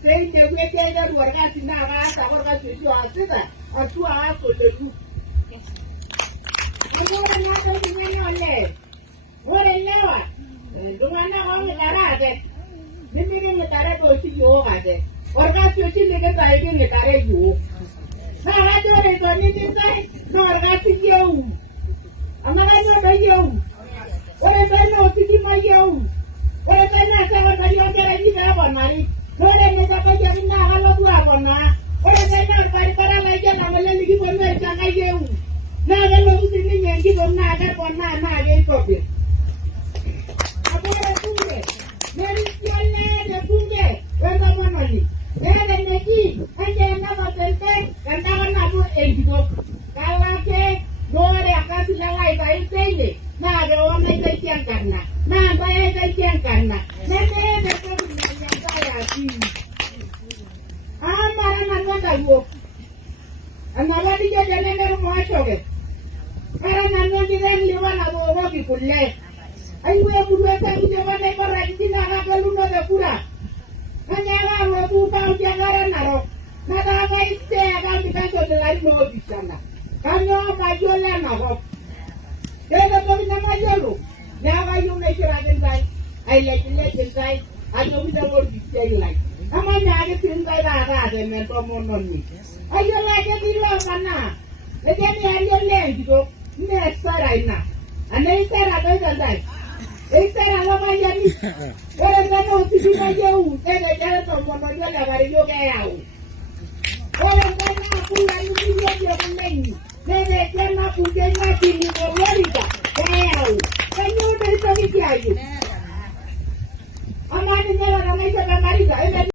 Say the way that we're getting now, I got to show our sister or 2 hours for the group. You know another thing on there. What I know, do I know only that? The meaning that I go to you at it. Or got to see the guy in the carriage you. Now I don't know if inside, no, I got to you. I'm not going you. What if I know to keep my you? What if I not say what I don't get any more money? What if I get now? I love now. What if I not buy paralyzed? I'm a little give a man can I you? Now the long thing and give them now that one now again copy. I bought a bunge. There is your land, a bunge. Where's the money? Where the key? And then never sent and now not do anything. Kawake, no, I can't see the light. I say it. Now the one I can't get now. Now I can't get now. Then the person I'm not go. And I let you get another much of it. I'm not getting one of our people left. I will put the one I got right in a balloon of the Pura. And I will put out Yagarano. Not I say about the best of the life of Bishana. Come on, by your land of. There's a woman in my yellow. Now I don't make sure I can die. I let you let inside. I don't know what you say like. I'm on the inside and then come on me. I don't like any love now. Let me have your leg go. Next time now. And they said I don't die. They said I love my Yanni. What is that? No, to be my you.